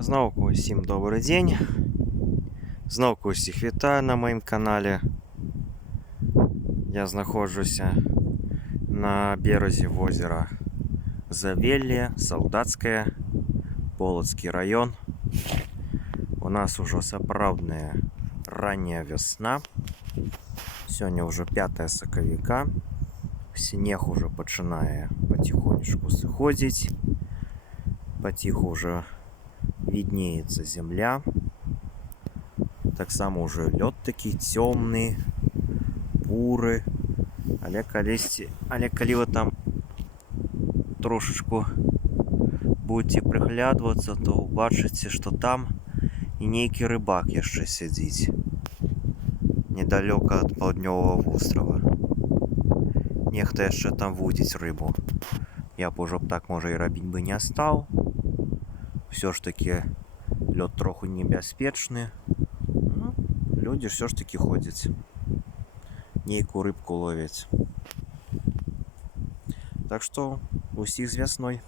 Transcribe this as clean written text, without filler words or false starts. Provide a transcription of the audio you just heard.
Знову усім добрий день. Знову усіх вітаю на моєму каналі. Я знаходжуся на березі озера Завелье, Солдатское, Полоцкий район. У нас уже сапраўдная ранняя весна. Сегодня уже 5 сакавіка. Снег уже починає потихонечку сыходзіць. Потиху уже виднеется земля. Так само уже лед такий темный, буры. Але калі вы там трошечку будете приглядываться, то убачыце, что там і нейкі рыбак яшчэ сядзіць недалёка ад паўднёвага вострава. Нехта яшчэ там вудзіць рыбу. Я б ужо так можа і рабіць бы не стаў. Все ж таки лёд троху небяспечны. Ну, люди все ж таки ходзяць, нейкую рыбку ловяць. Так что усіх з вясной.